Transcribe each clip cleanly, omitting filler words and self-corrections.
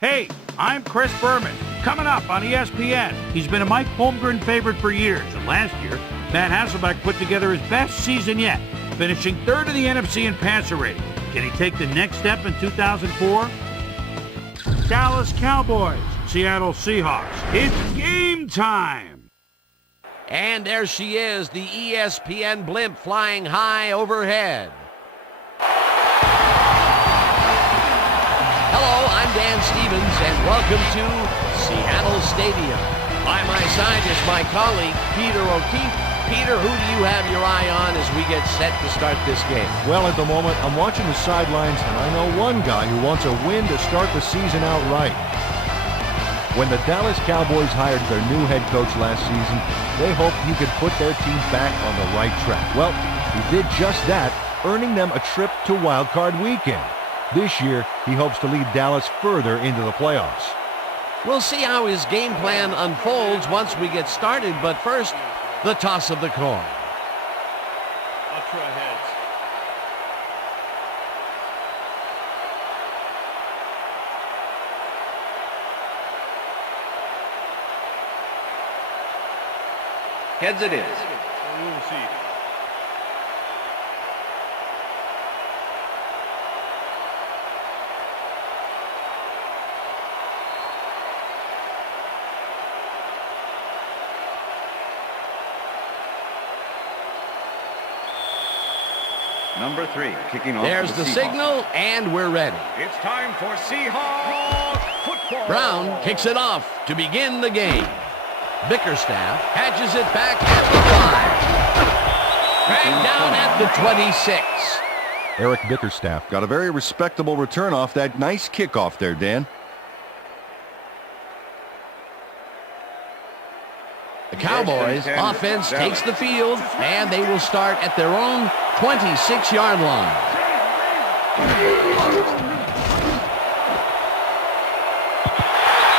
Hey, I'm Chris Berman. Coming up on ESPN, he's been a Mike Holmgren favorite for years, and last year, Matt Hasselbeck put together his best season yet, finishing third in the NFC in passer rating. Can he take the next step in 2004? Dallas Cowboys, Seattle Seahawks. It's game time! And there she is, the ESPN blimp flying high overhead. Hello, I'm Dan Stevens, and welcome to Seattle Stadium. By my side is my colleague, Peter O'Keefe. Peter, who do you have your eye on as we get set to start this game? Well, at the moment, I'm watching the sidelines, and I know one guy who wants a win to start the season out right. When the Dallas Cowboys hired their new head coach last season, they hoped he could put their team back on the right track. Well, he did just that, earning them a trip to Wild Card Weekend. This year, he hopes to lead Dallas further into the playoffs. We'll see how his game plan unfolds once we get started, but first, the toss of the coin. I'll try heads. Heads it is. We'll see. Number 3, kicking off. There's the signal, and we're ready. It's time for Seahawks football. Brown kicks it off to begin the game. Bickerstaff hatches it back at the 5. Dragged down at the 26. Eric Bickerstaff got a very respectable return off that nice kickoff there, Dan. The Cowboys offense takes the field, and they will start at their own 26-yard line.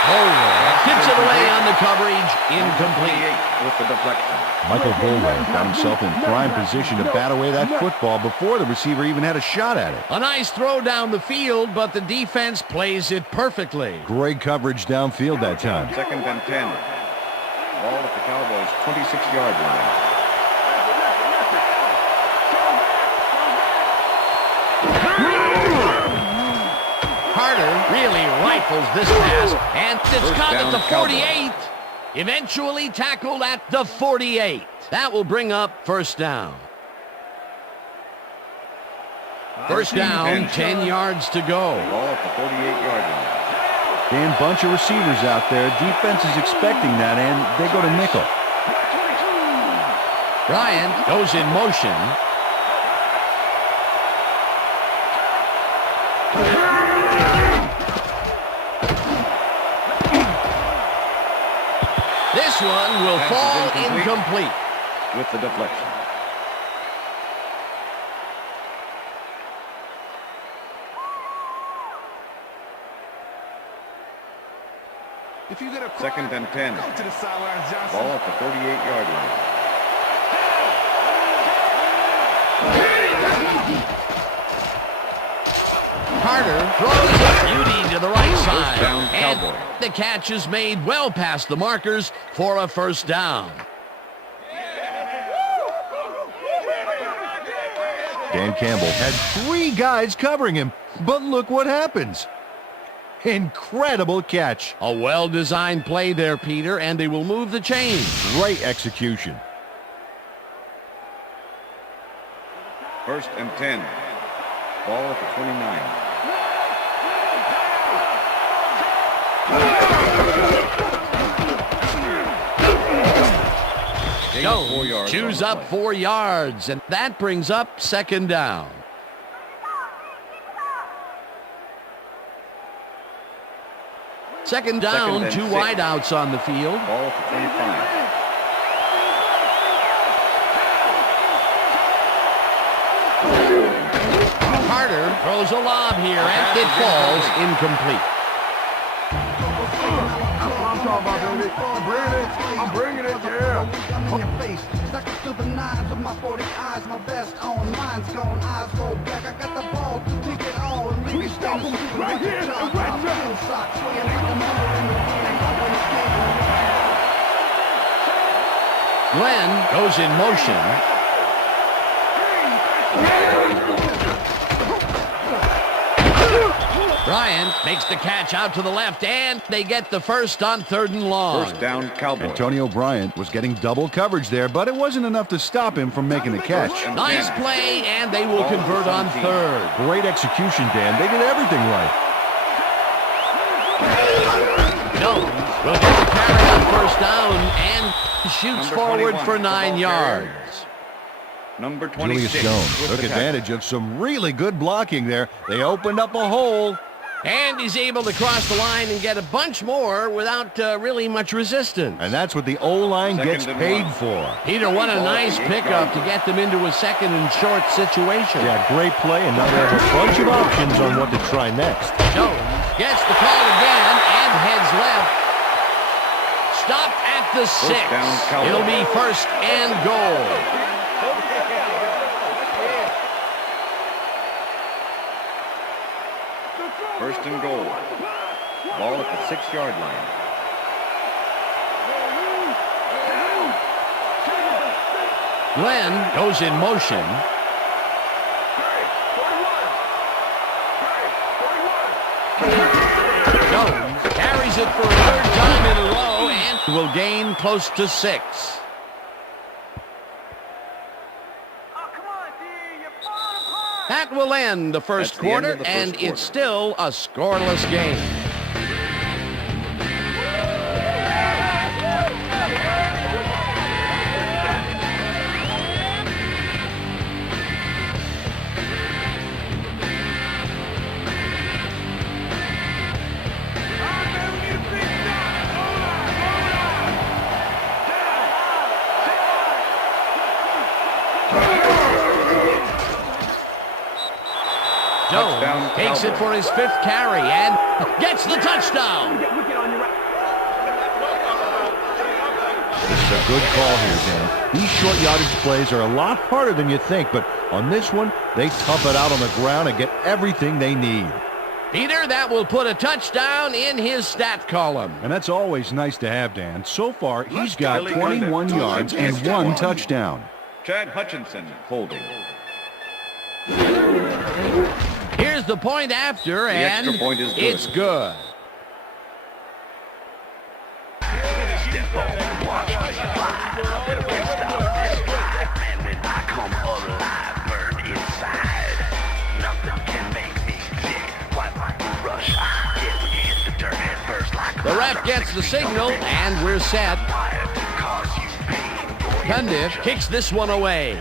Bolway gets it away on the coverage, incomplete. With the deflection. Michael Bolway got himself in prime position to bat away that football before the receiver even had a shot at it. A nice throw down the field, but the defense plays it perfectly. Great coverage downfield that time. 2nd and 10. Ball at the Cowboys' 26-yard line. Carter really rifles this pass, and it's caught at the 48. Eventually tackled at the 48. That will bring up first down. First down, 10 yards to go. Ball at the 48-yard line. Dan, bunch of receivers out there. Defense is expecting that, and they go to nickel. Bryant goes in motion. This one will fall incomplete. With the deflection. If you get a 2nd and 10. go to the sidelines, Johnson. Ball at the 48-yard line. Carter throws a beauty to the right side. down, And Cowboy. the catch is made well past the markers for a first down. Dan Campbell had 3 guys covering him, but look what happens. Incredible catch. A well-designed play there, Peter, and they will move the chains. Great execution. 1st and 10. Ball at the 29. Jones chews up 4 yards, and that brings up second down. Second down, 2 wideouts on the field. Ball at the 25. Carter throws a lob here, and it falls incomplete. I'm bringing it, yeah. On your face, stuck to the nines of my 40 eyes, my best on mine's gone, eyes go back. I got the ball, take it all, and leave me standing right here, right now. Glenn goes in motion. Bryant makes the catch out to the left, and they get the first on 3rd and long. First down, Cowboys. Antonio Bryant was getting double coverage there, but it wasn't enough to stop him from making the catch. Nice play, and they will convert on 3rd. Great execution, Dan. They did everything right. Jones will get the carry on 1st down and shoots forward for 9 yards. Number 26. Julius Jones took advantage of some really good blocking there. They opened up a hole. And he's able to cross the line and get a bunch more without really much resistance. And that's what the O-line gets paid for. Peter, what a nice pickup to get them into a 2nd and short situation. Yeah, great play, and now they have a bunch of options on what to try next. Jones gets the call again and heads left. Stop at the 6. It'll be 1st and goal. First and goal. Ball at the 6-yard line. Glenn goes in motion. Jones carries it for a 3rd time in a row and will gain close to 6. That will end the first quarter, and it's still a scoreless game. Jones takes it for his 5th carry and gets the touchdown. This is a good call here, Dan. These short yardage plays are a lot harder than you think, but on this one, they tough it out on the ground and get everything they need. Peter, that will put a touchdown in his stat column. And that's always nice to have, Dan. So far, he's got 21 yards and 1 touchdown. Chad Hutchinson holding. Here's the point after, and extra point is good. It's good. The ref gets the signal, and we're set. Cundiff kicks this one away.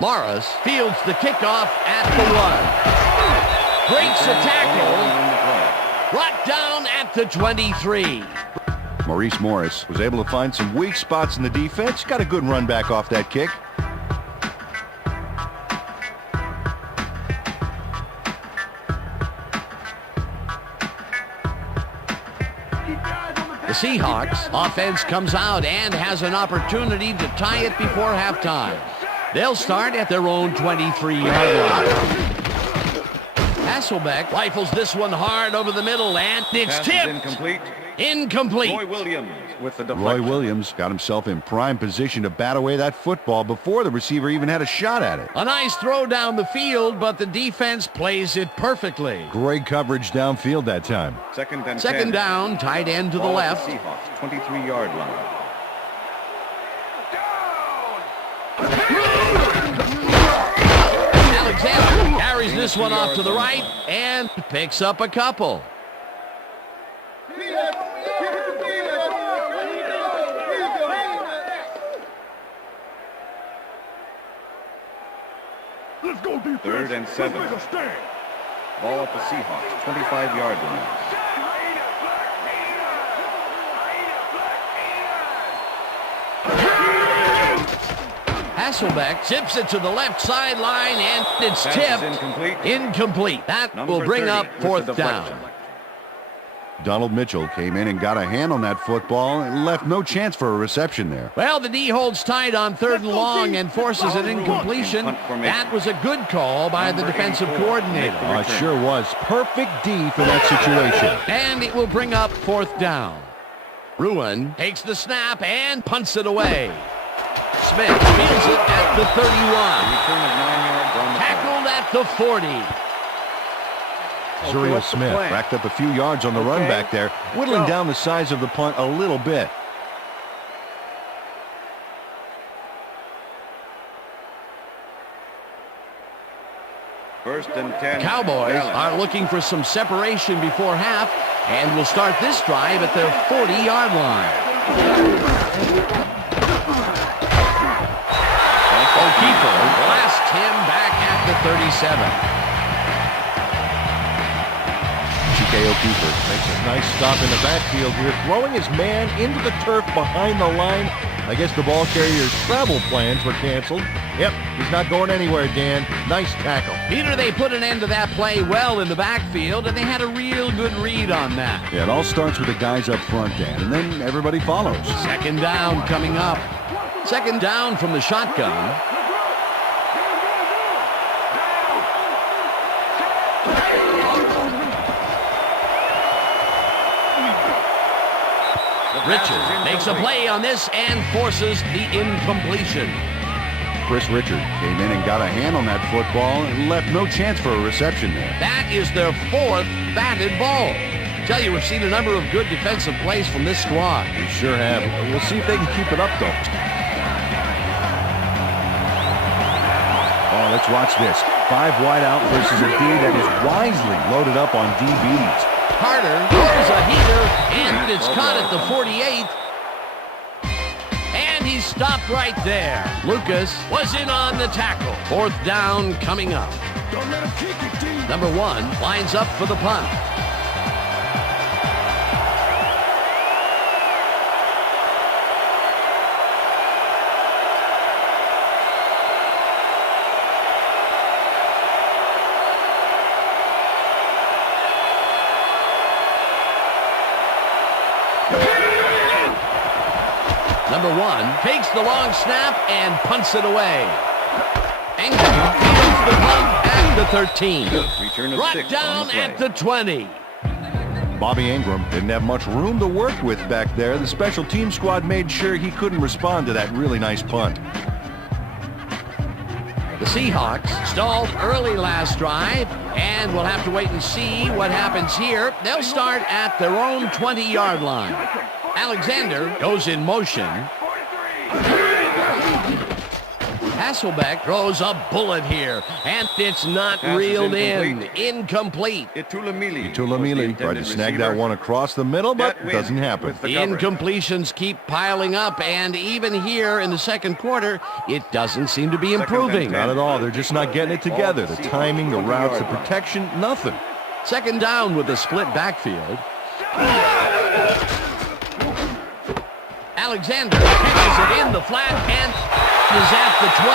Morris fields the kickoff at the 1. Breaks a tackle. Brought down at the 23. Maurice Morris was able to find some weak spots in the defense. Got a good run back off that kick. The Seahawks offense comes out and has an opportunity to tie it before halftime. They'll start at their own 23-yard line. Hasselbeck rifles this one hard over the middle, and it's tipped. Incomplete. Roy Williams with the deflection. Roy Williams got himself in prime position to bat away that football before the receiver even had a shot at it. A nice throw down the field, but the defense plays it perfectly. Great coverage downfield that time. Second down, tight end to the left. Seahawks, 23-yard line. Alexander carries this one off to the right and picks up a couple. Let's go defense. 3rd and 7. Ball at the Seahawks, 25-yard line. Hasselbeck zips it to the left sideline, and it's tipped. Incomplete. That will bring up 4th down. Donald Mitchell came in and got a hand on that football and left no chance for a reception there. Well, the D holds tight on 3rd and long and forces an incompletion. That was a good call by the defensive coordinator. It sure was. Perfect D for that situation. And it will bring up 4th down. Ruin takes the snap and punts it away. Smith fields it at the 31. Return of 9 yards on the Tackled at the 40. Zuriel what's the Smith plan? racked up a few yards on the run back there, whittling down the size of the punt a little bit. First and 10. Cowboys Dallas. are looking for some separation before half and will start this drive at their 40-yard line. O'Keefe blasts him back at the 37. O'Keefe makes a nice stop in the backfield here, throwing his man into the turf behind the line. I guess the ball carrier's travel plans were canceled. Yep, he's not going anywhere, Dan. Nice tackle. Peter, they put an end to that play well in the backfield, and they had a real good read on that. Yeah, it all starts with the guys up front, Dan, and then everybody follows. Second down coming up. Second down from the shotgun. Richard makes a play on this and forces the incompletion. Chris Richard came in and got a hand on that football and left no chance for a reception there. That is their fourth batted ball. I tell you, we've seen a number of good defensive plays from this squad. We sure have. We'll see if they can keep it up, though. Oh, let's watch this. 5 wide out versus a D that is wisely loaded up on DBs. Carter throws a heater, and it's caught at the 48. And he's stopped right there. Lucas was in on the tackle. Fourth down coming up. Number 1 lines up for the punt. Number 1 takes the long snap and punts it away. Ingram fields the punt at the 13. Return of Brought 6 on down the play. at the 20. Bobby Ingram didn't have much room to work with back there. The special team squad made sure he couldn't respond to that really nice punt. The Seahawks stalled early last drive, and we'll have to wait and see what happens here. They'll start at their own 20-yard line. Alexander goes in motion. Hasselbeck throws a bullet here, and it's not Pass is reeled in. incomplete. Incomplete. Itulamili. Tulamili tried to snag that one across the middle, but That it win doesn't happen. with the The coverage. incompletions keep piling up, and even here in the second quarter, it doesn't seem to be Second and improving. 10. Not at all. They're just not getting it together. The timing, the routes, the protection, nothing. Second down with a split backfield. Alexander catches it in the flat and is at the 20.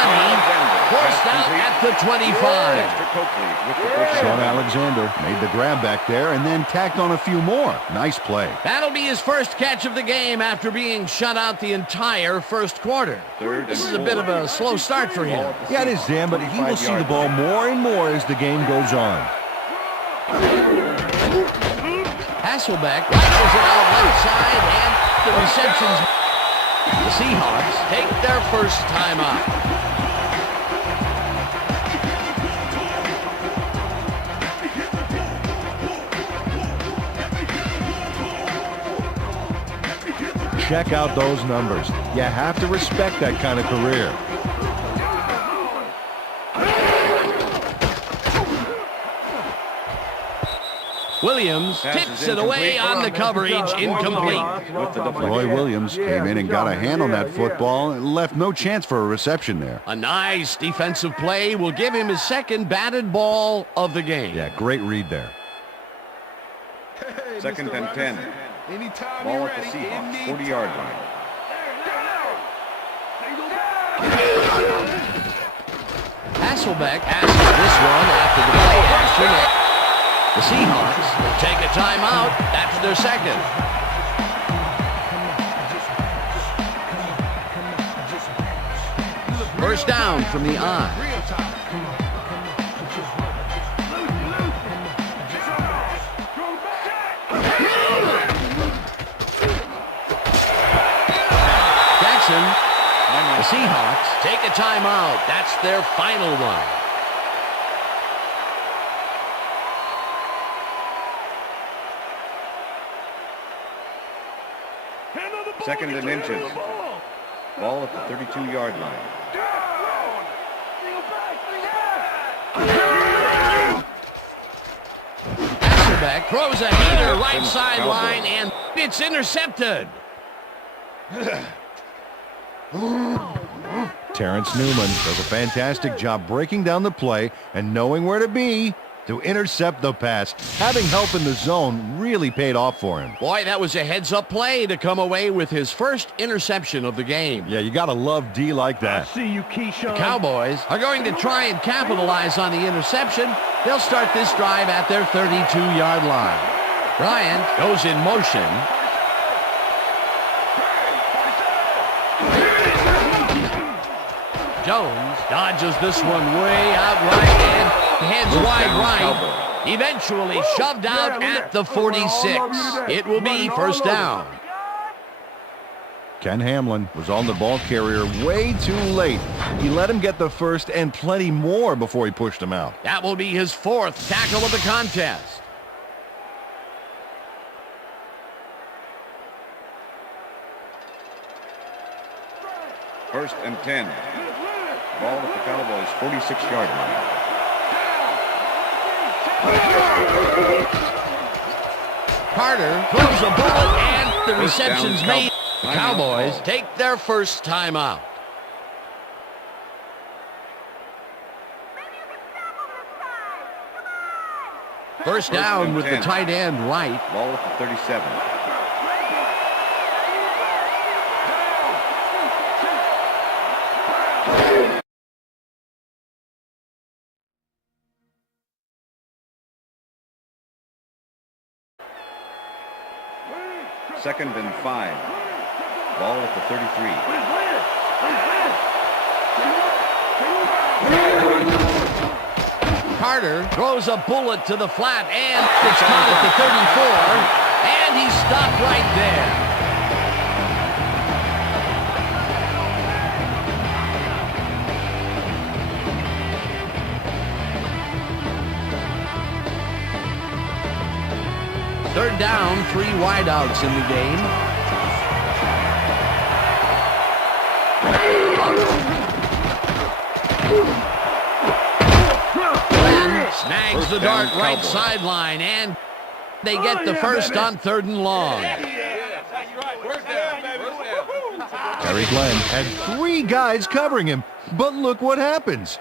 Forced out at the 25. Dexter Coakley with the first Sean down. Alexander made the grab back there and then tacked on a few more. Nice play. That'll be his first catch of the game after being shut out the entire first quarter. Third This and is a bit of 4. a slow start for him. Yeah, it is, Dan, but he will see the ball more and more as the game goes on. Hasselbeck rifles it out left side, and the receptions. The Seahawks take their first time out. Check out those numbers. You have to respect that kind of career. Williams tips it away on the coverage, incomplete. With the deflection. Roy Williams came in and got a hand on that football and left no chance for a reception there. A nice defensive play will give him his second batted ball of the game. Yeah, great read there. Second and 10. Ball at the Seahawks 40-yard line. Hasselbeck passes this one after the play action. The Seahawks will take a timeout after their second. First down from the I. timeout. That's their final one. Second and inches. Ball at the 32-yard line. Hasselbeck throws a heater right sideline, and it's intercepted. Terrence Newman does a fantastic job breaking down the play and knowing where to be to intercept the pass. Having help in the zone really paid off for him. Boy, that was a heads-up play to come away with his first interception of the game. Yeah, you got to love D like that. See you, Keyshawn. The Cowboys are going to try and capitalize on the interception. They'll start this drive at their 32-yard line. Bryant goes in motion. Jones dodges this one way out right and heads wide right. Eventually shoved out at the 46. It will be first down. Ken Hamlin was on the ball carrier way too late. He let him get the first and plenty more before he pushed him out. That will be his fourth tackle of the contest. First and 10. Ball at the Cowboys' 46-yard line. Carter throws a bullet, and the reception's made. The Cowboys take their first timeout. First down with the tight end right. Ball at the 37. Second and 5. Ball at the 33. Carter throws a bullet to the flat, and it's caught at the 34, and he stopped right there. Third down, 3 wideouts in the game. Glenn snags the dart right sideline, and they get the first on 3rd and long. Terry Glenn had 3 guys covering him, but look what happens.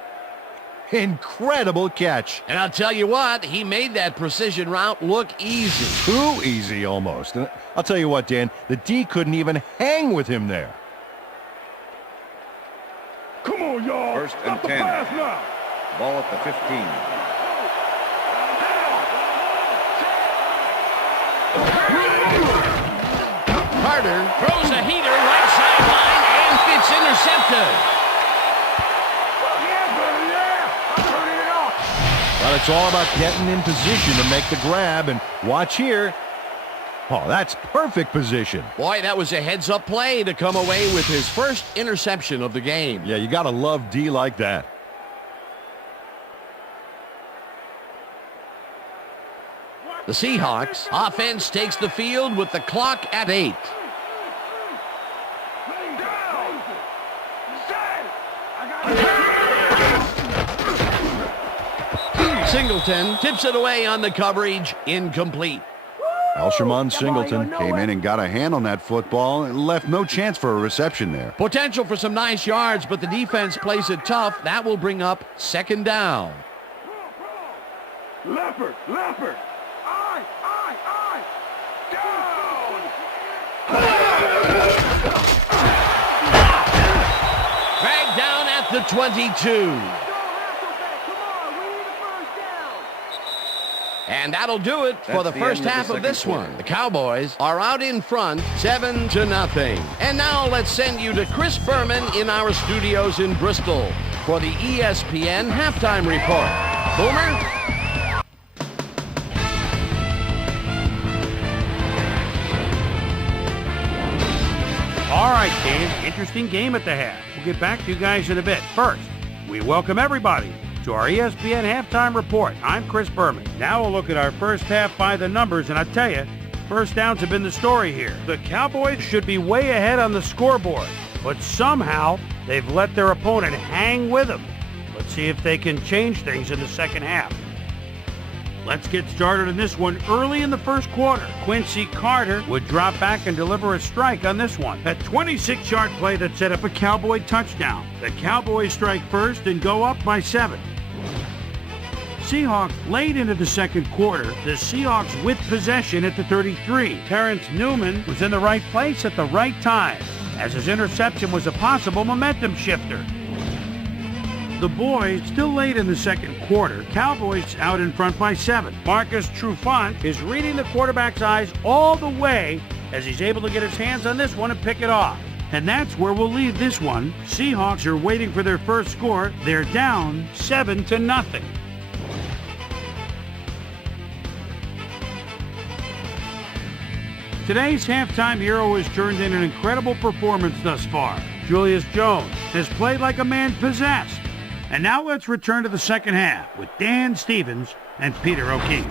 Incredible catch. And I'll tell you what, he made that precision route look easy. Too easy almost. And I'll tell you what, Dan, the D couldn't even hang with him there. Come on, y'all. First and 10. Ball at the 15. Carter throws a heater right sideline, and it's intercepted. Well, it's all about getting in position to make the grab, and watch here. Oh, that's perfect position. Boy, that was a heads-up play to come away with his first interception of the game. Yeah, you got to love D like that. The Seahawks offense takes the field with the clock at 8. Singleton tips it away on the coverage, incomplete. Alshimon Singleton came in and got a hand on that football and left no chance for a reception there. Potential for some nice yards, but the defense plays it tough. That will bring up 2nd down. Leopard. Aye. Down. Dragged down at the 22. And that'll do it for the first half of this one. The Cowboys are out in front, 7-0. And now let's send you to Chris Berman in our studios in Bristol for the ESPN halftime report. Boomer? All right, right, Dan, interesting game at the half. We'll get back to you guys in a bit. First, we welcome everybody to our ESPN Halftime Report. I'm Chris Berman. Now we'll look at our first half by the numbers, and I tell you, first downs have been the story here. The Cowboys should be way ahead on the scoreboard, but somehow they've let their opponent hang with them. Let's see if they can change things in the second half. Let's get started in this one early in the first quarter. Quincy Carter would drop back and deliver a strike on this one. A 26-yard play that set up a Cowboy touchdown. The Cowboys strike first and go up by 7. Seahawks late into the second quarter. The Seahawks with possession at the 33. Terrence Newman was in the right place at the right time, as his interception was a possible momentum shifter. The boys still late in the second quarter. Cowboys out in front by 7. Marcus Trufant is reading the quarterback's eyes all the way as he's able to get his hands on this one and pick it off. And that's where we'll leave this one. Seahawks are waiting for their first score. They're down 7-0. Today's halftime hero has turned in an incredible performance thus far. Julius Jones has played like a man possessed. And now let's return to the second half with Dan Stevens and Peter O'Keefe.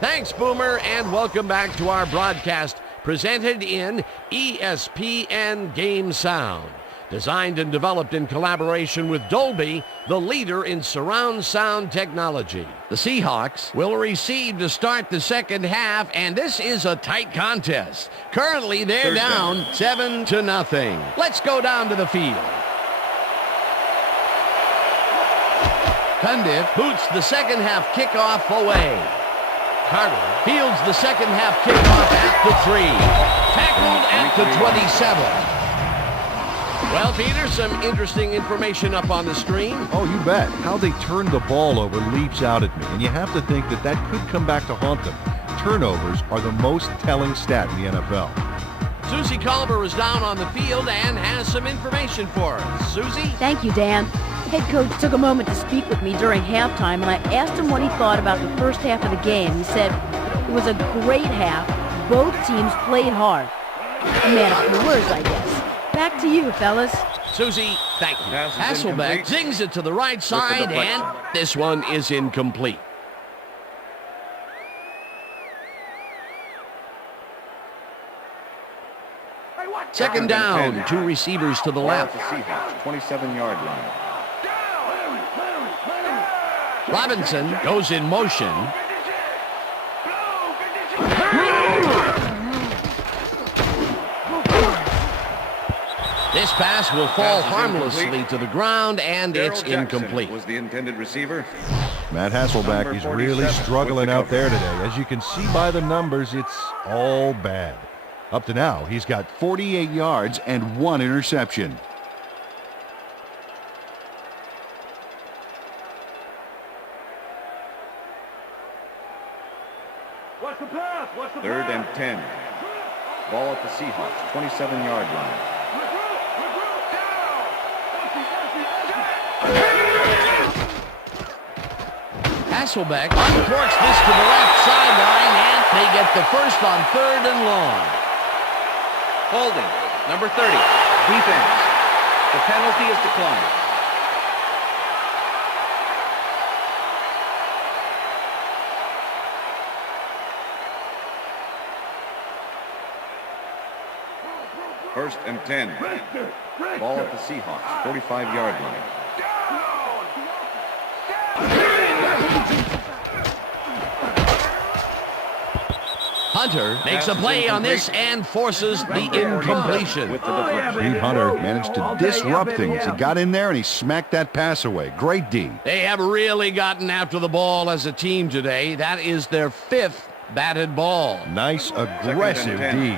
Thanks, Boomer, and welcome back to our broadcast presented in ESPN Game Sound. Designed and developed in collaboration with Dolby, the leader in surround sound technology. The Seahawks will receive to start the second half, and this is a tight contest. Currently, they're down 7-0. Let's go down to the field. Cundiff boots the second half kickoff away. Carter fields the second half kickoff at the 3. Tackled at the 27. Well, Peter, some interesting information up on the screen. Oh, you bet. How they turned the ball over leaps out at me, and you have to think that that could come back to haunt them. Turnovers are the most telling stat in the NFL. Susie Culver is down on the field and has some information for us. Susie? Thank you, Dan. Head coach took a moment to speak with me during halftime, and I asked him what he thought about the first half of the game. He said it was a great half. Both teams played hard. A man of few words, I guess. Back to you, fellas. Susie, thank you. Pass is Hasselbeck incomplete. zings it to the right side, and this one is incomplete. Second down, 2 receivers to the Ball left. at the Seahawks, 27-yard line. Robinson goes in motion. This pass will fall harmlessly to the ground, and it's Darrell Jackson incomplete. was the intended receiver. Matt Hasselbeck, Number he's really 47 struggling with the out there coverage. today. As you can see by the numbers, it's all bad. Up to now, he's got 48 yards and 1 interception. What's the pass? What's the 3rd pass? and 10. Ball at the Seahawks, 27-yard line. Hasselbeck uncorks this to the left sideline, and they get the first on 3rd and long. Holding, number 30, defense. The penalty is declined. First and 10. Ball at the Seahawks, 45-yard line. Hunter makes a play on this and forces the incompletion. With the deflection. Steve Hunter managed to disrupt things. He got in there and he smacked that pass away. Great D. They have really gotten after the ball as a team today. That is their 5th batted ball. nice, aggressive D.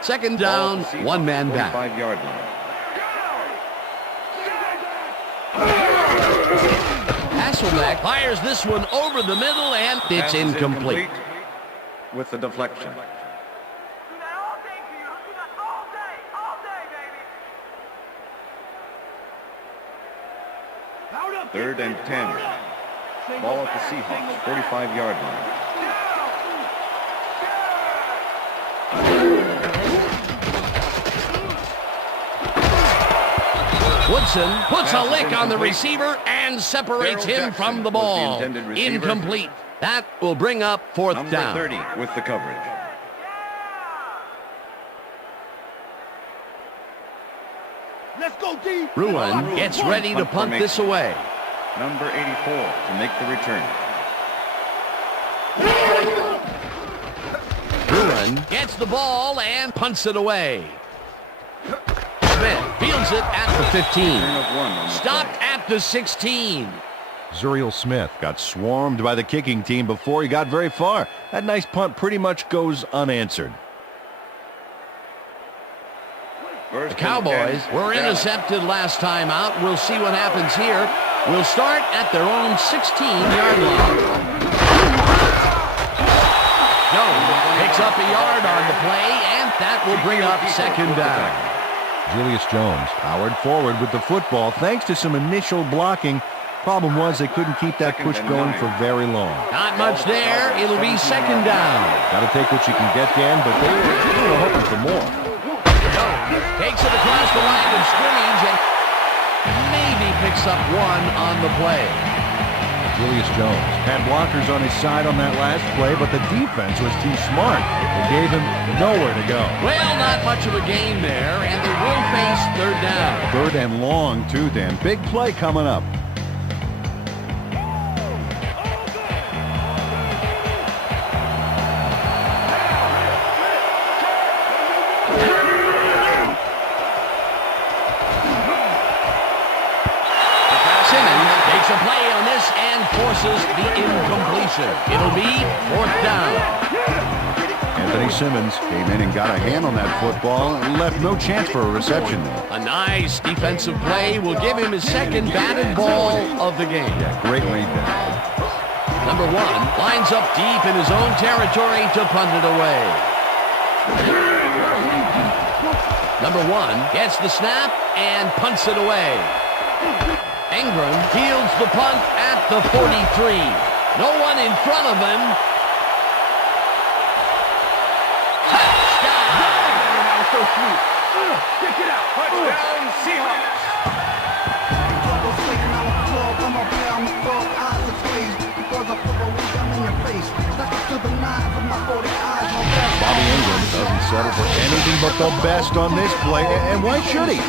Second Ball down, at the Seahawks, 1 man back. 45-yard line. Hasselbeck fires this one over the middle, and it's Pass is incomplete. With the deflection. Third and 10. Ball at the Seahawks, 45-yard line. Peterson puts a lick on the receiver and separates him from the ball. Incomplete. That will bring up fourth down. Number 30 with the coverage. Let's go, D. Ruin gets ready to punt this away. Number 84 to make the return. Ruin gets the ball and punts it away. Smith fields it at the 15. Stopped at the 16. Zuriel Smith got swarmed by the kicking team before he got very far. That nice punt pretty much goes unanswered. The Cowboys were intercepted last time out. We'll see what happens here. We'll start at their own 16-yard line. Jones picks up a yard on the play, and that will bring up second down. Julius Jones powered forward with the football thanks to some initial blocking. Problem was they couldn't keep that push going for very long. Not much there. It'll be second down. Got to take what you can get, Dan, but they were hoping for more. Takes it across the line of scrimmage and maybe picks up one on the play. Julius Jones had blockers on his side on that last play, but the defense was too smart. They gave him nowhere to go. Well, not much of a gain there, and they will face third down. Third and long, too, Dan. Big play coming up. A play on this and forces the incompletion. It'll be fourth down. Anthony Simmons came in and got a hand on that football and left no chance for a reception. A nice defensive play will give him his second batted ball of the game. Yeah, great read there. Number 1 lines up deep in his own territory to punt it away. Number 1 gets the snap and punts it away. Ingram fields the punt at the 43. No one in front of him. Touchdown! That was so sweet. Check it out. Touchdown, Seahawks. Bobby Ingram doesn't settle for anything but the best on this play, and why should he?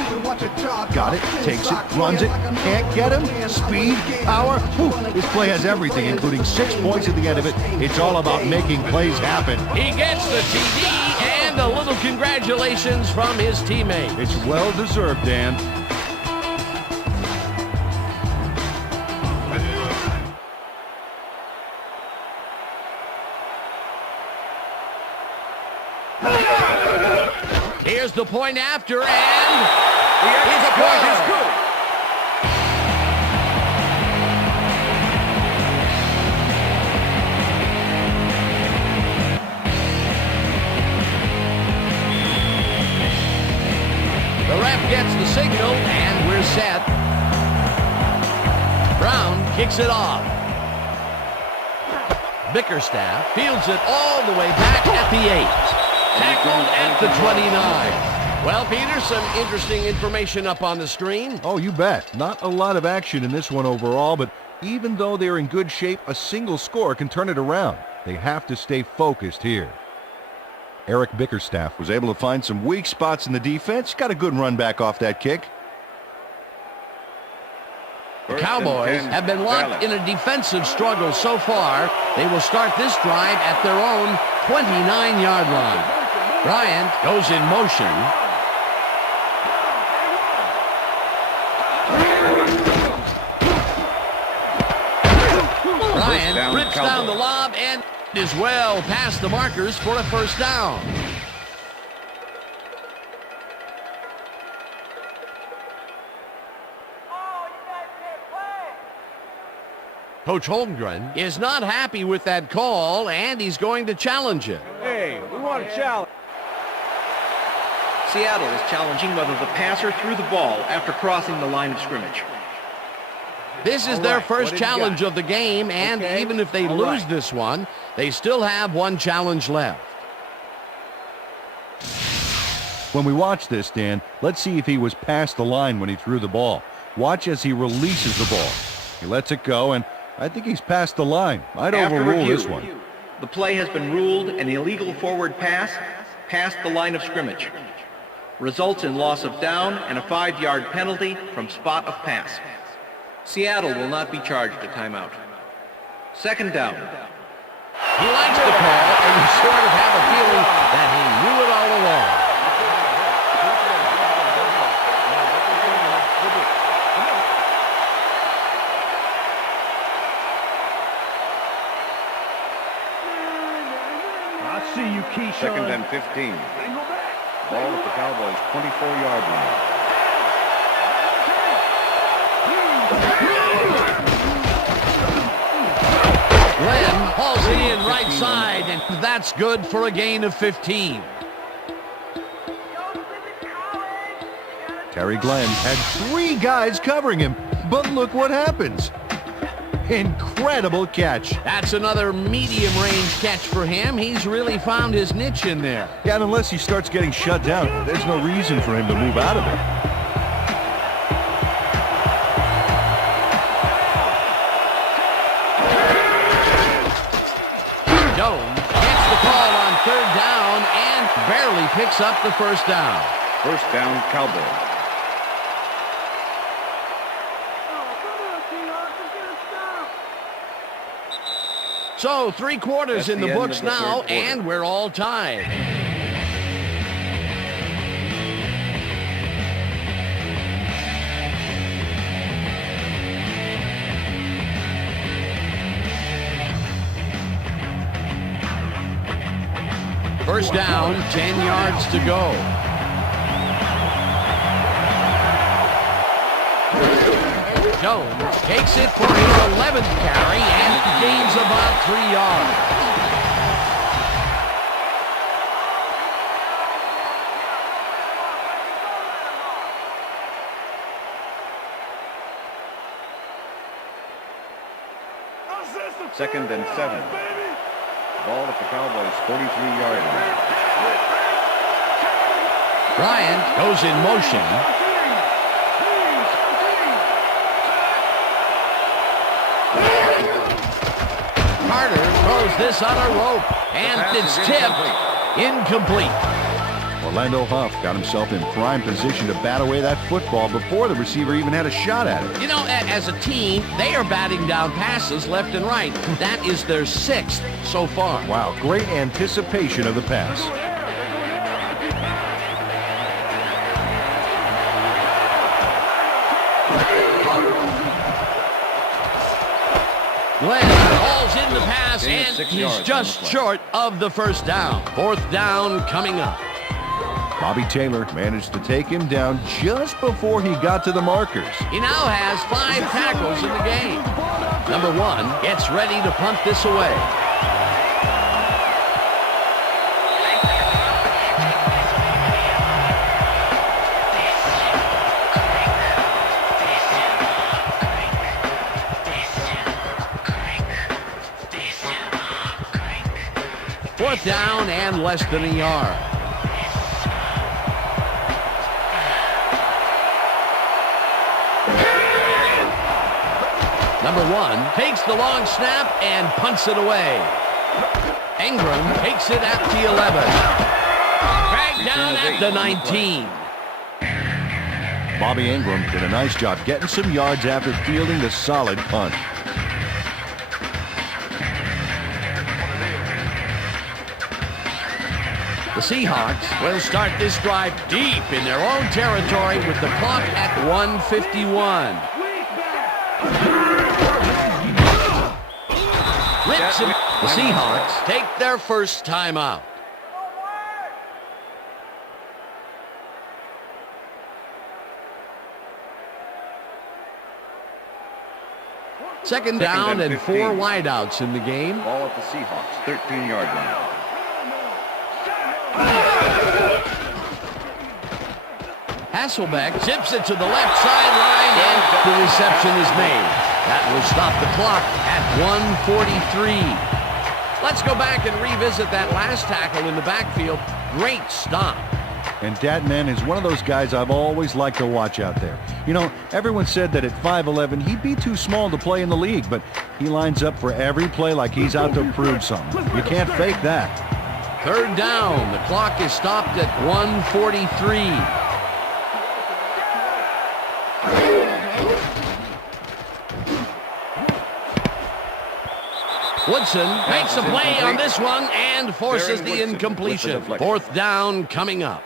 Got it, takes it, runs it, can't get him, speed, power. Whew, this play has everything, including 6 points at the end of it. It's all about making plays happen. He gets the TD and a little congratulations from his teammate. It's well-deserved, Dan. Here's the point after, and The extra point is good. the ref gets the signal, and we're set. Brown kicks it off. Bickerstaff fields it all the way back at the 8. Tackled at the 29. Well, Peter, some interesting information up on the screen. Oh, you bet. Not a lot of action in this one overall, but even though they're in good shape, a single score can turn it around. They have to stay focused here. Eric Bickerstaff was able to find some weak spots in the defense. Got a good run back off that kick. The Cowboys have been locked in a defensive struggle so far. They will start this drive at their own 29-yard line. Bryant goes in motion. Bryant rips down the lob and is well past the markers for a first down. Coach Holmgren is not happy with that call, and he's going to challenge it. Hey, we want a challenge. Seattle is challenging whether the passer threw the ball after crossing the line of scrimmage. This is their first challenge of the game, and even if they lose this one, they still have one challenge left. When we watch this, Dan, let's see if he was past the line when he threw the ball. Watch as he releases the ball. He lets it go, and I think he's past the line. I'd After overrule review, this one. the play has been ruled an illegal forward pass past the line of scrimmage. Results in loss of down and a 5-yard penalty from spot of pass. Seattle will not be charged a timeout. Second down. He likes the call, and you sort of have a feeling that he knew it all along. I see you, Keyshawn. Second and 15. Ball at the Cowboys' 24-yard line. Glenn hauls it in right side, and that's good for a gain of 15. Terry Glenn had 3 guys covering him, but look what happens. Incredible catch. That's another medium-range catch for him. He's really found his niche in there. Yeah, and unless he starts getting shut down, there's no reason for him to move out of it. Jones gets the call on third down and barely picks up the first down. First down, Cowboys. So 3 quarters in the That's the books end of the now, third quarter. and we're all tied. First down, 10 yards to go. Jones takes it for his 11th carry and gains about 3 yards. Second and 7. Ball at the Cowboys' 43-yard line. Bryant goes in motion. Carter throws this on a rope, and it's tipped. Incomplete. Orlando Huff got himself in prime position to bat away that football before the receiver even had a shot at it. You know, as a team, they are batting down passes left and right. That is their 6th so far. Wow, great anticipation of the pass. Glenn hauls in the pass, Gain of and 6 he's yards just on the play. short of the first down. Fourth down coming up. Bobby Taylor managed to take him down just before he got to the markers. He now has 5 tackles in the game. Number 1 gets ready to punt this away. Fourth down and less than a yard. Number 1 takes the long snap and punts it away. Ingram takes it at the 11. Dragged down at the 19. Bobby Ingram did a nice job getting some yards after fielding the solid punt. The Seahawks will start this drive deep in their own territory with the clock at 1:51. Rips him. The Seahawks take their first timeout. Second down and 4 wideouts in the game. Ball at the Seahawks' 13-yard line. Hasselbeck zips it to the left sideline, and the reception is made. That will stop the clock at 1:43. Let's go back and revisit that last tackle in the backfield. Great stop. And Datman is one of those guys I've always liked to watch out there. You know, everyone said that at 5'11", he'd be too small to play in the league, but he lines up for every play like he's out to prove something. You can't fake that. Third down. The clock is stopped at 1:43. Woodson makes a play on this one and forces the incompletion. Fourth down coming up.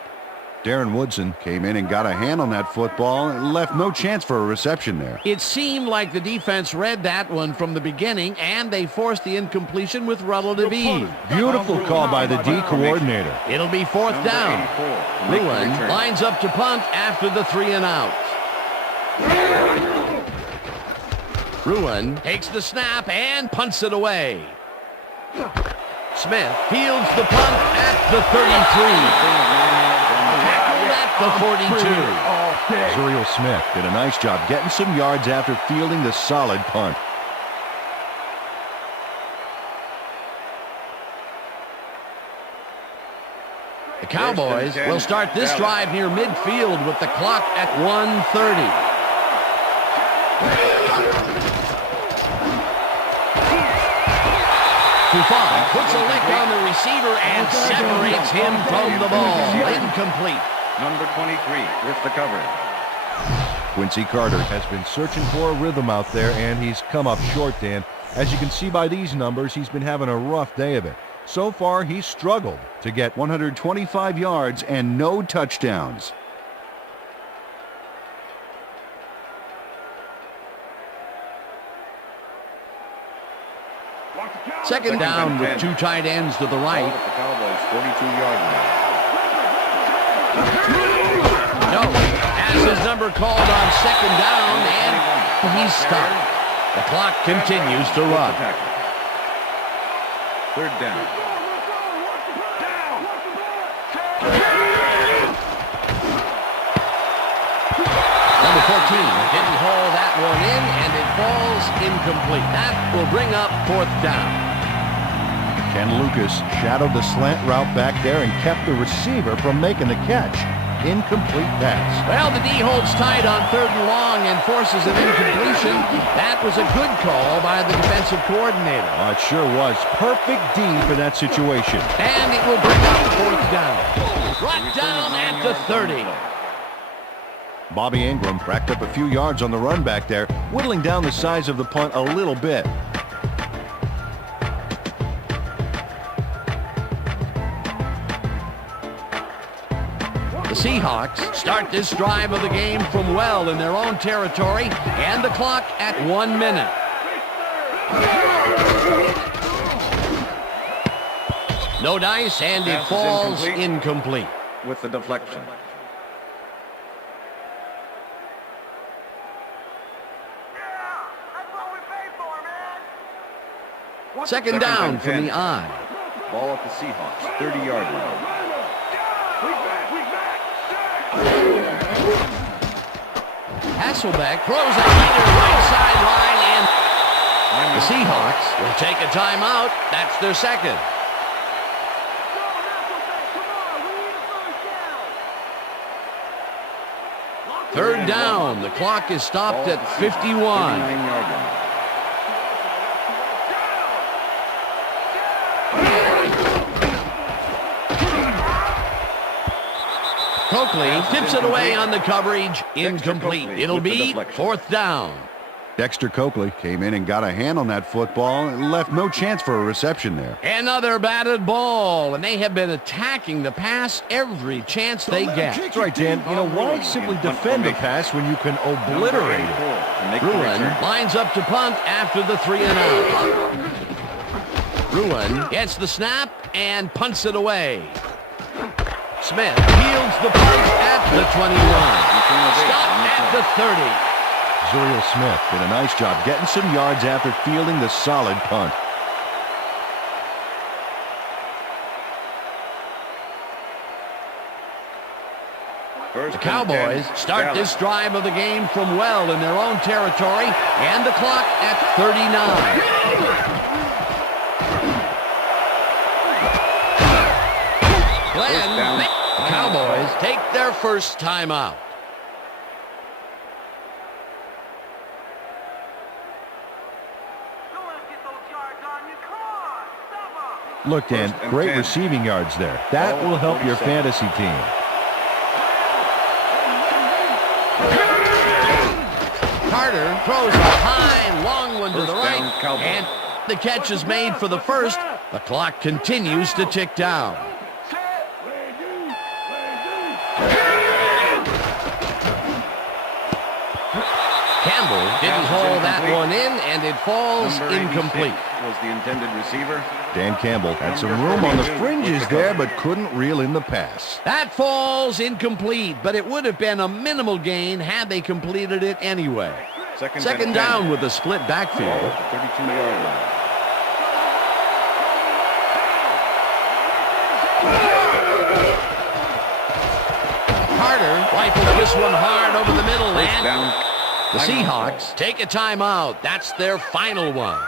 Darren Woodson came in and got a hand on that football and left no chance for a reception there. It seemed like the defense read that one from the beginning, and they forced the incompletion with relative ease. Beautiful call by the D coordinator. It'll be fourth down. Ruin lines up to punt after the 3 and out. Ruin takes the snap and punts it away. Smith fields the punt at the 33. At the 42. Zuriel Smith did a nice job getting some yards after fielding the solid punt. The Cowboys will start this drive near midfield with the clock at 1:30. Tufan puts a lick on the receiver and separates him from the ball. Incomplete. Number 23 with the coverage. Quincy Carter has been searching for a rhythm out there, and he's come up short, Dan. As you can see by these numbers, he's been having a rough day of it. So far, he's struggled To get 125 yards and no touchdowns. Second down with 2 tight ends to the right. The Cowboys 42-yard line. No, has his number called on second down, and he's stopped. The clock continues to run. Third down. Number 14 didn't haul that one in, and it falls incomplete. That will bring up fourth down. Ken Lucas shadowed the slant route back there and kept the receiver from making the catch. Incomplete pass. Well, the D holds tight on third and long and forces an incompletion. That was a good call by the defensive coordinator. Oh, it sure was. Perfect D for that situation. And it will bring up fourth down. Brought down at the 30. Bobby Ingram racked up a few yards on the run back there, whittling down the size of the punt a little bit. The Seahawks start this drive of the game from well in their own territory, and the clock at 1 minute. No dice, and it falls incomplete. With the deflection. Second down from the eye. Ball at the Seahawks 30-yard line. Hasselbeck throws a heater right sideline, and the Seahawks will take a timeout. That's their second. Third down. The clock is stopped at 51. 39-yard line. Coakley tips it away on the coverage. Incomplete. It'll be fourth down. Dexter Coakley came in and got a hand on that football and left no chance for a reception there. Another batted ball, and they have been attacking the pass every chance they get. That's right, Dan. You know, why simply defend the pass when you can obliterate it? Ruin lines up to punt after the 3 and out. Ruin gets the snap and punts it away. Smith fields the punt at the 21. Stopped at the 30. Zuriel Smith did a nice job getting some yards after fielding the solid punt. The Cowboys start this drive of the game from well in their own territory, and the clock at 39. Glenn, Cowboys take their first timeout. Look, Dan, great receiving yards there. That will help your fantasy team. Carter throws a high, long one to the right, and the catch is made for the first. The clock continues to tick down. Campbell didn't haul that one in, and it falls incomplete. Was the intended receiver. Dan Campbell had some room on the fringes there, but couldn't reel in the pass. That falls incomplete, but it would have been a minimal gain had they completed it anyway. Second down with a split backfield. 32-yard line. Carter rifles this one hard over the middle, and Down. the Seahawks take a timeout. That's their final one.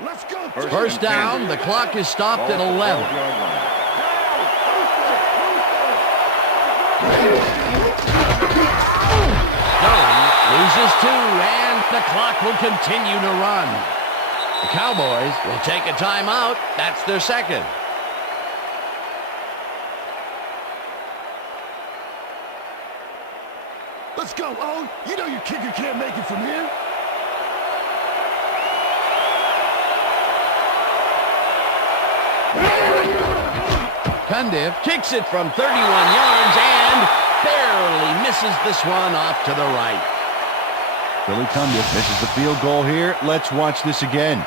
Let's go. First down, the clock is stopped at 11. Stone loses 2, and the clock will continue to run. The Cowboys will take a timeout. That's their second. Let's go, O. You know your kicker can't make it from here. Cundiff kicks it from 31 yards and barely misses this one off to the right. Billy Cundiff misses the field goal here. Let's watch this again.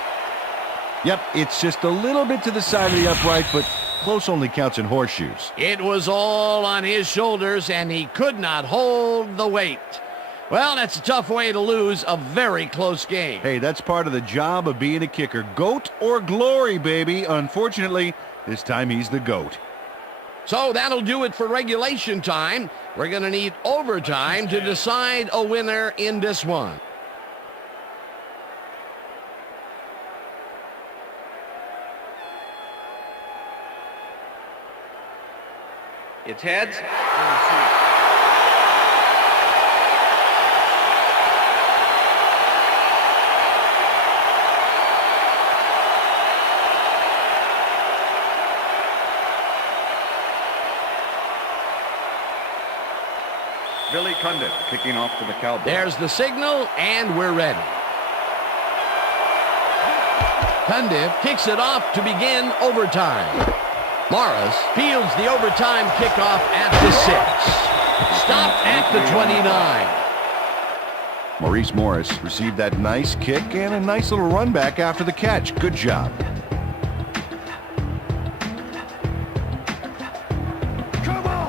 Yep, it's just a little bit to the side of the upright, but close only counts in horseshoes. It was all on his shoulders, and he could not hold the weight. Well, that's a tough way to lose a very close game. Hey, that's part of the job of being a kicker. Goat or glory, baby. Unfortunately, this time he's the GOAT. So that'll do it for regulation time. We're going to need overtime to decide a winner in this one. It's heads. Billy Cundiff kicking off to the Cowboys. There's the signal, and we're ready. Cundiff kicks it off to begin overtime. Morris fields the overtime kickoff at the 6. Stopped at the 29. Maurice Morris received that nice kick and a nice little run back after the catch. Good job.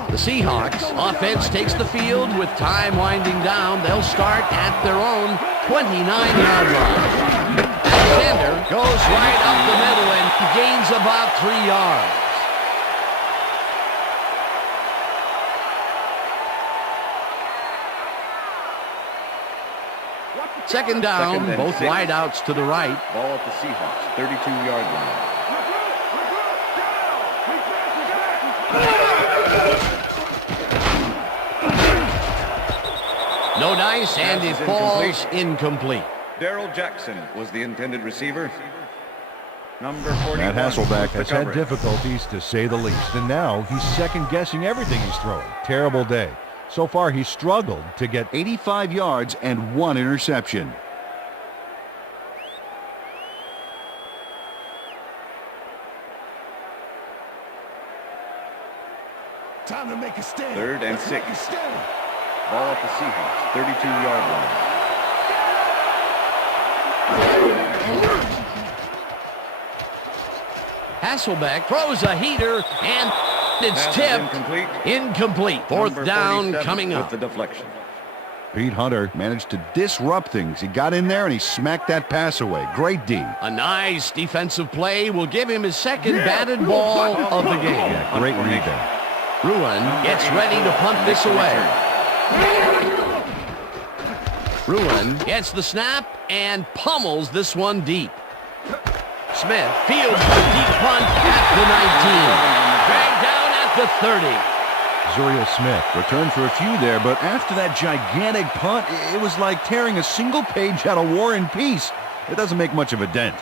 The Seahawks offense takes the field with time winding down. They'll start at their own 29-yard line. Alexander goes right up the middle and gains about 3 yards. Second down, both wideouts to the right. Ball at the Seahawks, 32-yard line. No dice, and it falls incomplete. Darrell Jackson was the intended receiver. Number 41. Matt Hasselbeck has had difficulties, to say the least, and now he's second-guessing everything he's throwing. Terrible day. So far, he's struggled to get 85 yards and 1 interception. Time to make a stand. 3rd and 6. Make a stand. Ball at the Seahawks, 32-yard line. Hasselbeck throws a heater, and it's Pass tipped. Incomplete. Fourth Number down 47 coming up. with the deflection. Pete Hunter managed to disrupt things. He got in there and he smacked that pass away. Great D. A nice defensive play will give him his second batted ball of the game. Yeah, great read there. Ruin gets ready to punt this away. Ruin gets the snap and pummels this one deep. Smith fields the deep punt at the 19. Dragged down at the 30. Zuriel Smith returned for a few there, but after that gigantic punt, it was like tearing a single page out of War and Peace. It doesn't make much of a dent.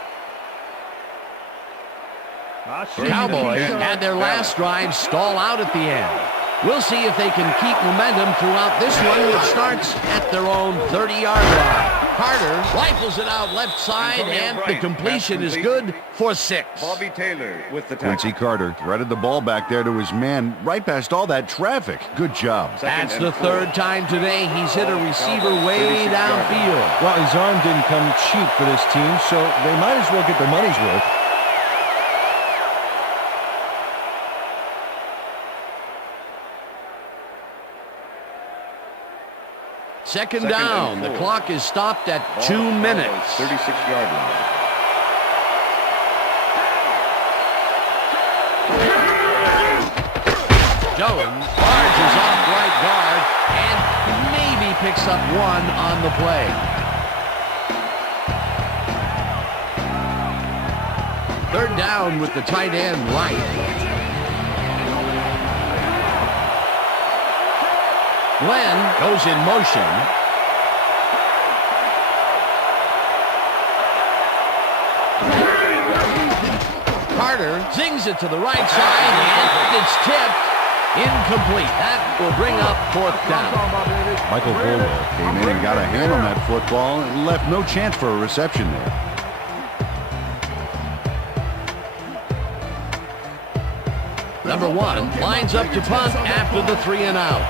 The Cowboys had their last drive stall out at the end. We'll see if they can keep momentum throughout this one, which starts at their own 30-yard line. Carter rifles it out left side, and the completion is good for 6. Bobby Taylor with the tackle. Quincy Carter threaded the ball back there to his man right past all that traffic. Good job. That's the third time today he's hit a receiver way downfield. Well, his arm didn't come cheap for this team, so they might as well get their money's worth. Second down. The clock is stopped at 2 minutes. 36-yard line. Jones barges off right guard and maybe picks up 1 on the play. Third down with the tight end right. Glenn goes in motion. Carter zings it to the right side, and it's tipped. Incomplete. That will bring up 4th down. Michael Bolwell came in and got a hand on that football and left no chance for a reception there. Number 1 lines up to punt after the 3 and out.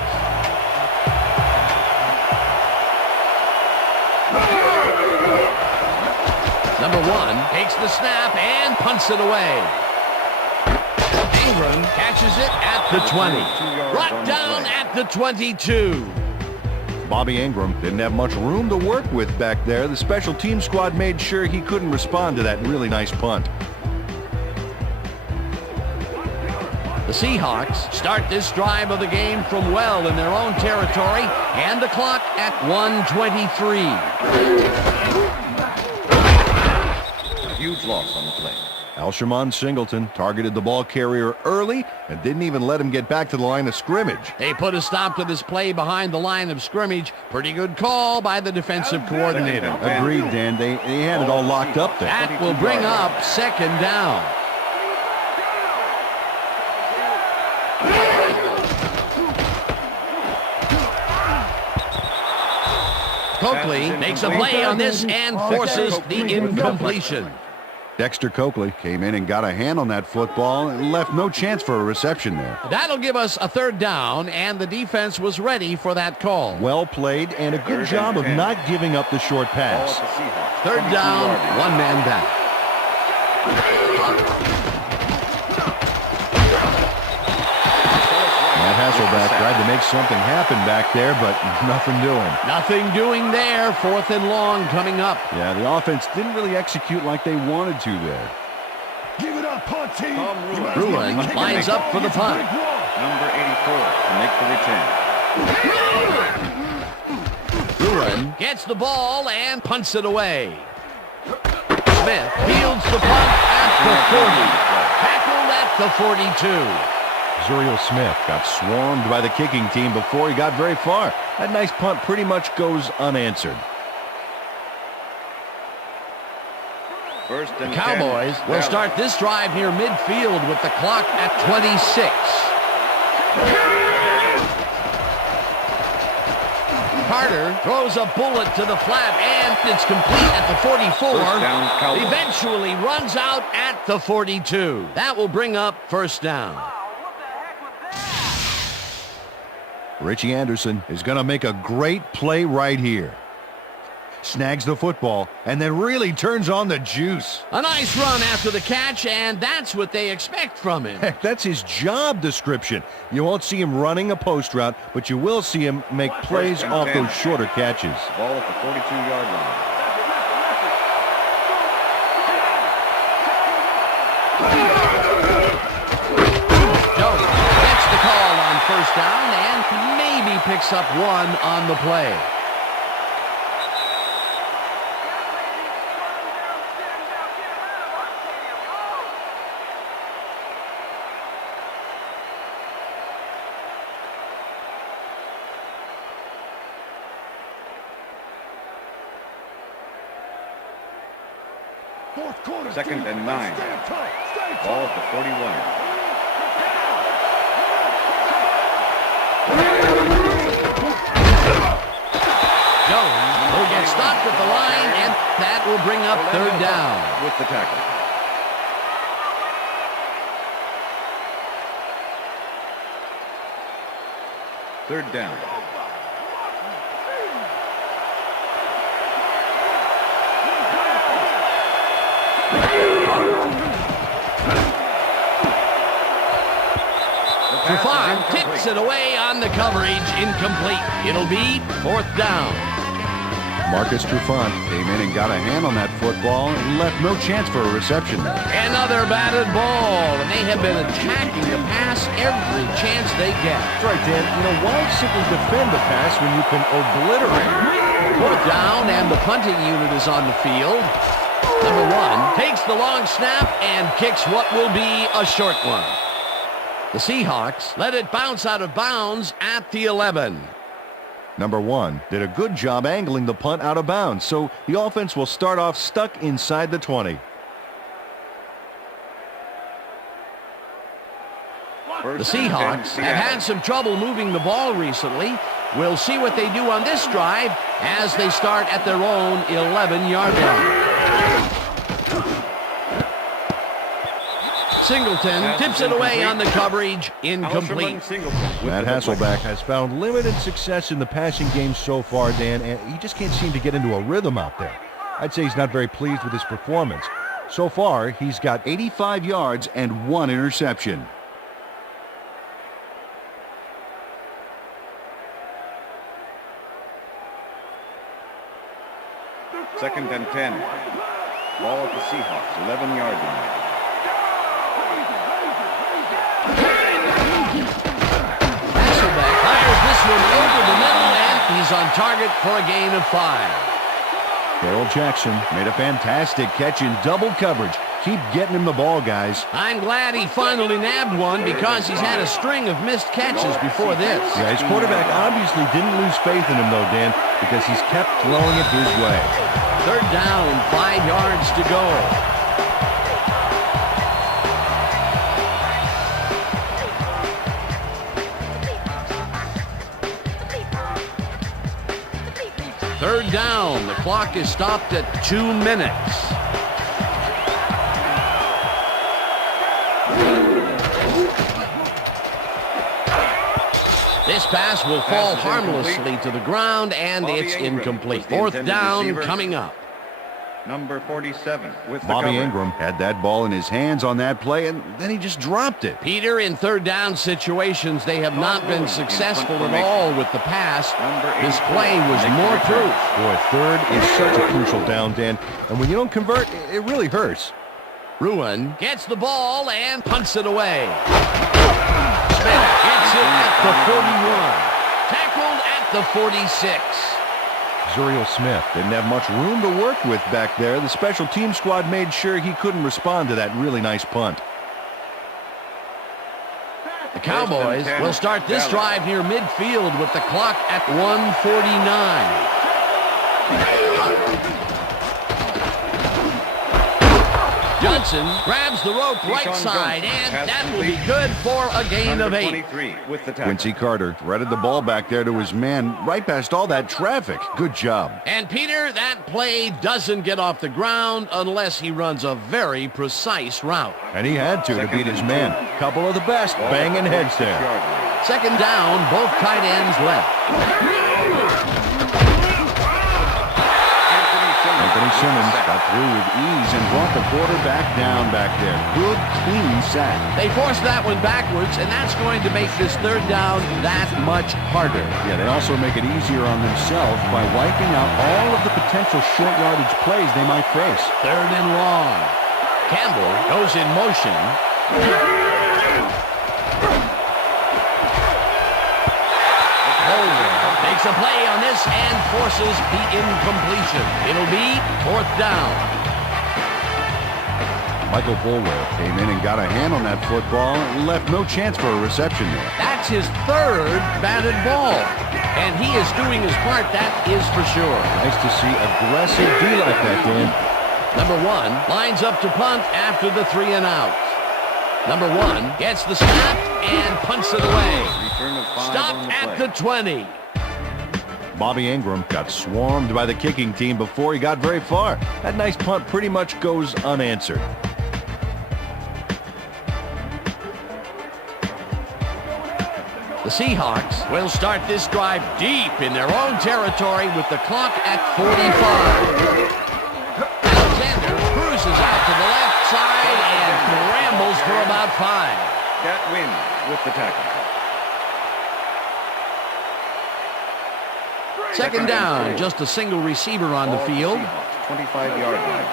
Number 1 takes the snap and punts it away. Ingram catches it at the 20. Brought down at the 22. Bobby Ingram didn't have much room to work with back there. The special team squad made sure he couldn't respond to that really nice punt. The Seahawks start this drive of the game from well in their own territory, and the clock at 1:23. A huge loss on the play. Alshimon Singleton targeted the ball carrier early and didn't even let him get back to the line of scrimmage. They put a stop to this play behind the line of scrimmage. Pretty good call by the defensive coordinator. Agreed, Dan. They had it all locked up there. That will bring up 2nd down. Coakley makes a play on this and forces the incompletion. Dexter Coakley came in and got a hand on that football and left no chance for a reception there. That'll give us a 3rd down, and the defense was ready for that call. Well played and a good job of not giving up the short pass. 3rd down, 1 man back. Hasselbeck tried to make something happen back there, but nothing doing. Nothing doing there. 4th and long coming up. Yeah, the offense didn't really execute like they wanted to there. Give it up, punt team. Bruin lines up for the punt. Number 84 to make the return. Bruin gets the ball and punts it away. Smith fields the punt at the 40. Tackled at the 42. Zuriel Smith got swarmed by the kicking team before he got very far. That nice punt pretty much goes unanswered. The Cowboys will start this drive near midfield with the clock at 26. Carter throws a bullet to the flat, and it's complete at the 44. Eventually runs out at the 42. That will bring up 1st down. Richie Anderson is going to make a great play right here. Snags the football and then really turns on the juice. A nice run after the catch, and that's what they expect from him. Heck, that's his job description. You won't see him running a post route, but you will see him make plays off those shorter catches. Ball at the 42-yard line. Call on 1st down and maybe picks up 1 on the play. Second and 9. Ball at the 41. Jones will get stopped at the line, and that will bring up third down. With the tackle. Third down. Trufant tips it away on the coverage, incomplete. It'll be fourth down. Marcus Trufant came in and got a hand on that football and left no chance for a reception. Another batted ball, and they have been attacking the pass every chance they get. That's right, Dan. You know, why simply defend the pass when you can obliterate it? Fourth down, and the punting unit is on the field. Number 1 takes the long snap and kicks what will be a short one. The Seahawks let it bounce out of bounds at the 11. Number 1 did a good job angling the punt out of bounds, so the offense will start off stuck inside the 20. The Seahawks have had some trouble moving the ball recently. We'll see what they do on this drive as they start at their own 11-yard line. Singleton tips it away on the coverage, incomplete. Matt Hasselbeck has found limited success in the passing game so far, Dan, and he just can't seem to get into a rhythm out there. I'd say he's not very pleased with his performance. So far, he's got 85 yards and 1 interception. Second and 10. Ball at the Seahawks, 11-yard line. Hasselbeck fires this one over the middle, and he's on target for a gain of 5. Darrell Jackson made a fantastic catch in double coverage. Keep getting him the ball, guys. I'm glad he finally nabbed one because he's had a string of missed catches before this. Yeah, his quarterback obviously didn't lose faith in him, though, Dan, because he's kept throwing it his way. Third down, 5 yards to go. Third down, the clock is stopped at 2 minutes. This pass will fall harmlessly to the ground, and it's incomplete. Fourth down coming up. Number 47 with the Bobby cover. Ingram had that ball in his hands on that play, and then he just dropped it. Peter, in third down situations, they have not been successful at all with the pass. This play was more proof. Boy, third is such a crucial down, Dan, and when you don't convert, it really hurts. Ruin gets the ball and punts it away. Smith gets it at the 41. Tackled at the 46. Zuriel Smith didn't have much room to work with back there. The special team squad made sure he couldn't respond to that really nice punt. The Cowboys will start this drive near midfield with the clock at 1:49. Johnson grabs the rope right side, and that will be good for a gain of 8. Quincy Carter threaded the ball back there to his man right past all that traffic. Good job. And Peter, that play doesn't get off the ground unless he runs a very precise route. And he had to beat his man. Couple of the best banging heads there. Second down, both tight ends left. Anthony Simmons got through with ease and brought the quarterback down back there. Good, clean sack. They forced that one backwards, and that's going to make this third down that much harder. Yeah, they also make it easier on themselves by wiping out all of the potential short yardage plays they might face. Third and long. Campbell goes in motion. Makes a play on this and forces the incompletion. It'll be fourth down. Michael Bulwer came in and got a hand on that football and left no chance for a reception there. That's his third batted ball. And he is doing his part, that is for sure. Nice to see aggressive D like that, Dan. Number 1 lines up to punt after the 3 and out. Number 1 gets the snap and punts it away. Return of 5 Stopped on the at play. the 20. Bobby Ingram got swarmed by the kicking team before he got very far. That nice punt pretty much goes unanswered. The Seahawks will start this drive deep in their own territory with the clock at 45. Alexander cruises out to the left side and scrambles for about 5. That win with the tackle. Second down, just a single receiver on the Ball field. Seahawks, 25-yard line.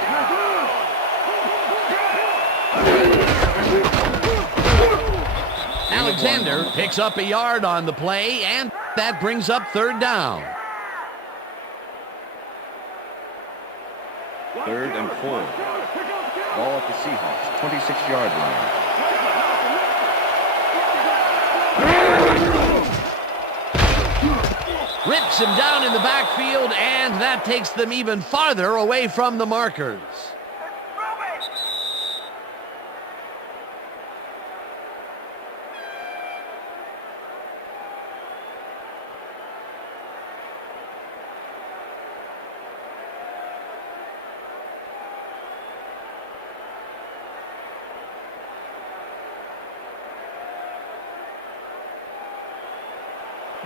Alexander picks up a yard on the play, and that brings up third down. 3rd and 4. Ball at the Seahawks, 26-yard line. Rips him down in the backfield, and that takes them even farther away from the markers.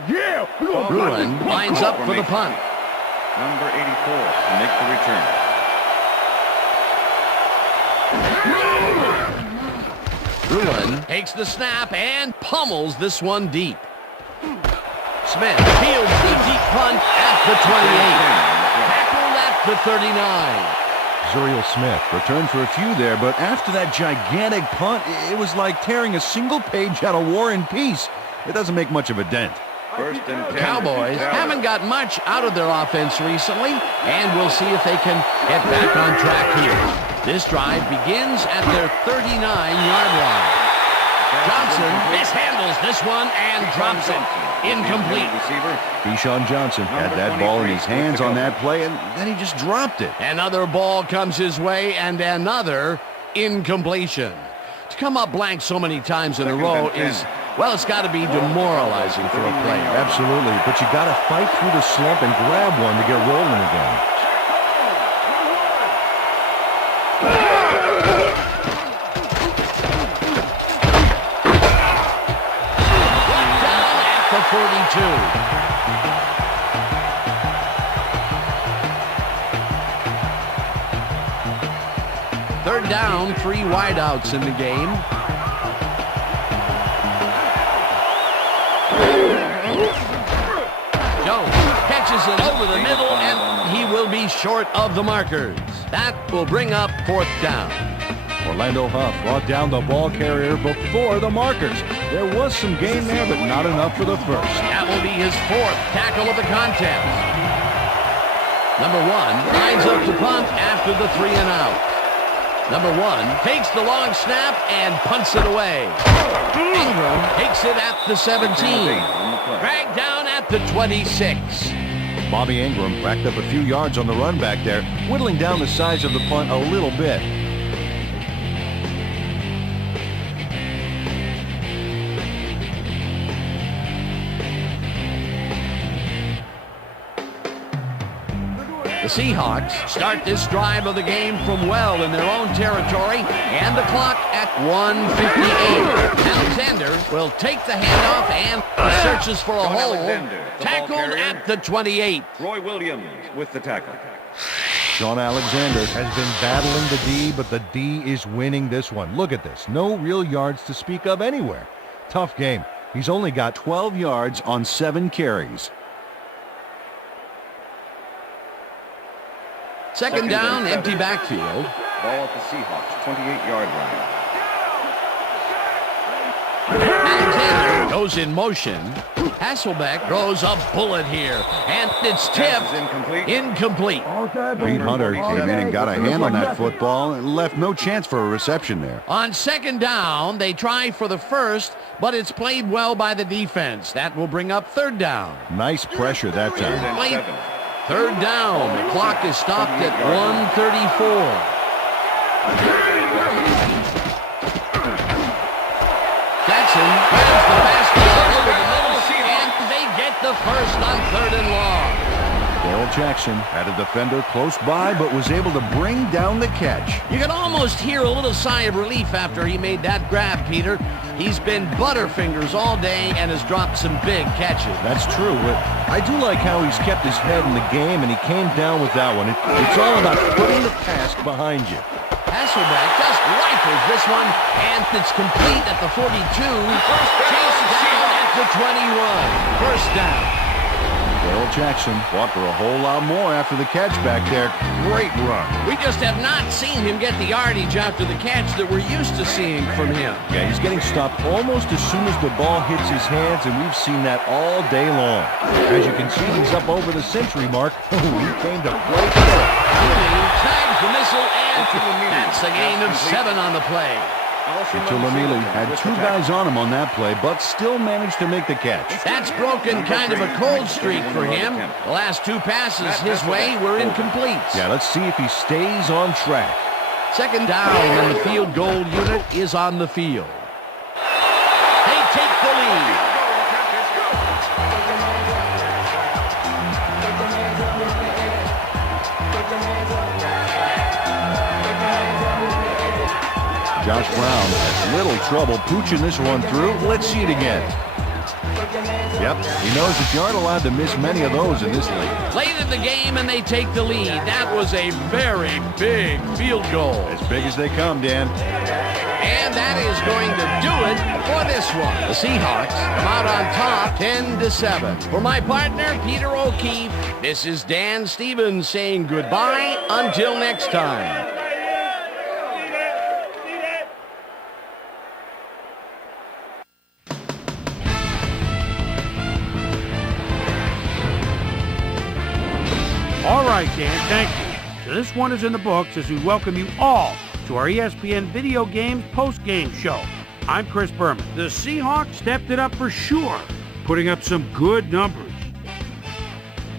Yeah! Bruin lines up for the punt. Number 84 to make the return. Bruin takes the snap and pummels this one deep. Smith fields the deep punt at the 28. Tackled at the 39. Zuriel Smith returned for a few there, but after that gigantic punt, it was like tearing a single page out of War and Peace. It doesn't make much of a dent. 1st and 10. Cowboys haven't got much out of their offense recently, and we'll see if they can get back on track here. This drive begins at their 39-yard line. Johnson mishandles this one and drops it. Incomplete. Keyshawn Johnson had that ball in his hands on that play, and then he just dropped it. Another ball comes his way, and another incompletion. To come up blank so many times in a row is, well, it's got to be demoralizing for a player. Absolutely, but you got to fight through the slump and grab one to get rolling again. Down at the 42. Third down, 3 wideouts in the game. Jones catches it over the middle, and he will be short of the markers. That will bring up 4th down. Orlando Huff brought down the ball carrier before the markers. There was some gain there, but not enough for the first. That will be his 4th tackle of the contest. Number 1 lines up to punt after the 3 and out. Number 1 takes the long snap and punts it away. Ingram takes it at the 17. Dragged down at the 26. Bobby Ingram racked up a few yards on the run back there, whittling down the size of the punt a little bit. The Seahawks start this drive of the game from well in their own territory, and the clock at 1:58. Alexander will take the handoff and searches for a hole. Tackled at the 28. Roy Williams with the tackle. Sean Alexander has been battling the D, but the D is winning this one. Look at this. No real yards to speak of anywhere. Tough game. He's only got 12 yards on 7 carries. Second down, empty backfield. Ball at the Seahawks, 28-yard line. Alexander goes in motion. Hasselbeck throws a bullet here, and it's tipped. Incomplete. Pete Hunter came in and got a hand on that football and left no chance for a reception there. On second down, they try for the first, but it's played well by the defense. That will bring up third down. Nice pressure that time. Third down. The clock is stopped at 1:34. Jackson grabs the basketball over the middle, and they get the first on 3rd and long. Darrell Jackson had a defender close by, but was able to bring down the catch. You can almost hear a little sigh of relief after he made that grab, Peter. He's been butterfingers all day and has dropped some big catches. That's true, but I do like how he's kept his head in the game, and he came down with that one. It's all about putting the task behind you. Hasselbeck just rifles this one, and it's complete at the 42. Chased down at the 21. First down. Darrell Jackson fought for a whole lot more after the catch back there. Great run. We just have not seen him get the yardage after the catch that we're used to seeing from him. Yeah, he's getting stopped almost as soon as the ball hits his hands, and we've seen that all day long. As you can see, he's up over the century mark. He came to play today. Tags the missile, and that's a gain of 7 on the play. Tulamili had 2 guys on him on that play, but still managed to make the catch. That's broken kind of a cold streak for him. The last 2 passes his way were incomplete. Yeah, let's see if he stays on track. Second down, and the field goal unit is on the field. They take the lead. Josh Brown has little trouble pooching this one through. Let's see it again. Yep, he knows that you aren't allowed to miss many of those in this league. Late in the game, and they take the lead. That was a very big field goal. As big as they come, Dan. And that is going to do it for this one. The Seahawks come out on top 10-7. For my partner, Peter O'Keefe, this is Dan Stevens saying goodbye until next time. All right, Dan, thank you. So this one is in the books as we welcome you all to our ESPN Video Games Postgame show. I'm Chris Berman. The Seahawks stepped it up for sure, putting up some good numbers.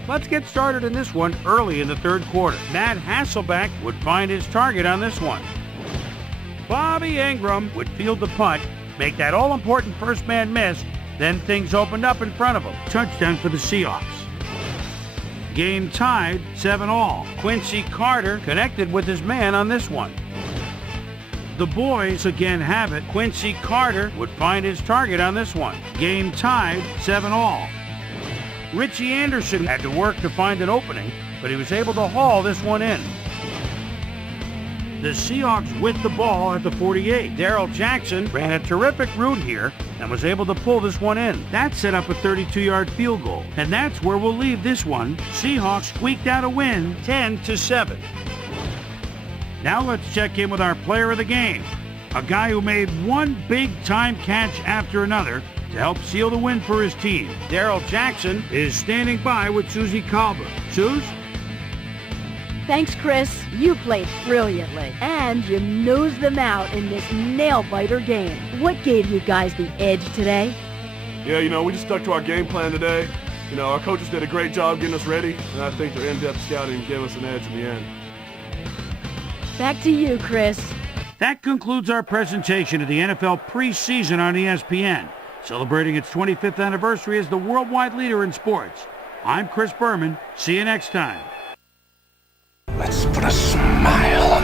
Let's get started in this one early in the 3rd quarter. Matt Hasselbeck would find his target on this one. Bobby Ingram would field the punt, make that all-important first man miss, then things opened up in front of him. Touchdown for the Seahawks. Game tied 7-all. Quincy Carter connected with his man on this one. The boys again have it. Quincy Carter would find his target on this one. Game tied 7-all. Richie Anderson had to work to find an opening, but he was able to haul this one in. The Seahawks with the ball at the 48. Darrell Jackson ran a terrific route here and was able to pull this one in. That set up a 32-yard field goal, and that's where we'll leave this one. Seahawks squeaked out a win, 10-7. Now let's check in with our player of the game, a guy who made one big-time catch after another to help seal the win for his team. Darrell Jackson is standing by with Susie Kalber. Suze? Thanks, Chris. You played brilliantly, and you nosed them out in this nail-biter game. What gave you guys the edge today? Yeah, we just stuck to our game plan today. Our coaches did a great job getting us ready, and I think their in-depth scouting gave us an edge in the end. Back to you, Chris. That concludes our presentation of the NFL preseason on ESPN, celebrating its 25th anniversary as the worldwide leader in sports. I'm Chris Berman. See you next time. Let's put a smile